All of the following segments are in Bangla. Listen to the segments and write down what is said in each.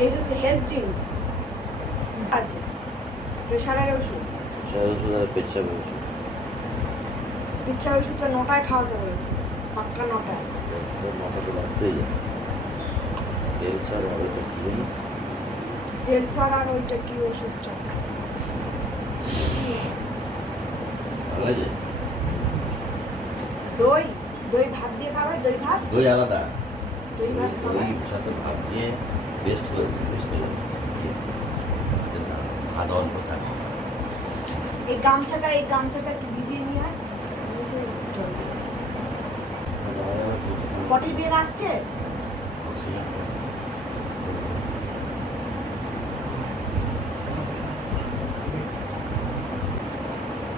এই আচ্ছা হেলথ ড্রিঙ্ক আছে প্রেশারের ওষুধ ইচ্ছা ওষুধটা নটায় খাওয়াতে বলেছে পাক্কা নটায় টেলসার আর ওইটা কি ওষুধটা? দই দই ভাত দিয়ে খাবে দই ভাত? দই আলাদা। দই ভাত খাবে সাথে ভাত দিয়ে বেস্ট বেস্ট খাওয়া অল্প থাকে। এই গামছাটা এই গামছাটা একটু ভিজিয়ে নিয়ে আয়। বের আসছে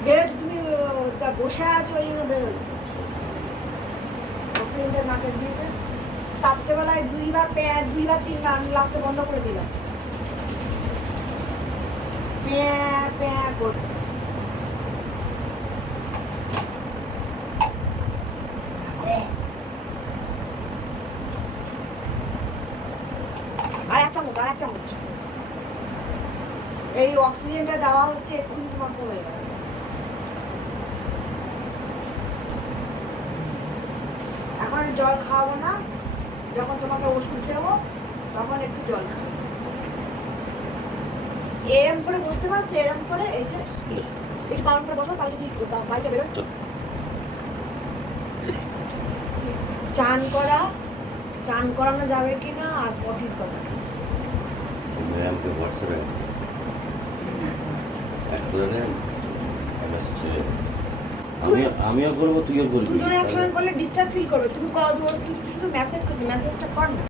বেরো তুমি আহ, তা বসে আছো ওই জন্য বেরোচ্ছে অক্সিজেনটা নাকে দিয়ে। রাত্রেবেলায় দুইবার প্যা- দুইবার তিনবার আমি লাস্টে বন্ধ করে দিলাম। প্যা প্যা আর আর এই অক্সিজেনটা দেওয়া হচ্ছে এক্ষুনি তোমার কমে যাবে এখন আর জল খাওয়াবো না। যখন তোমাকে ওষুধ দেবো তখন একটু জল খাব। এরম করে বসতে পারছ? এরম করে এই যে একটু বাউন করে বসো তাহলে ঠিক বাইরে বেরো। চল। চান করা চান করানো যাবে কি না আর পটির কথা? হোয়াটসঅ্যাপে এক করে মেসেজ আমিও করব তুইও করবি। দুজনে একসঙ্গে করলে ডিস্টার্ব ফিল করবে। তুমি কল তুই শুধু মেসেজ করছিস মেসেজটা কর না।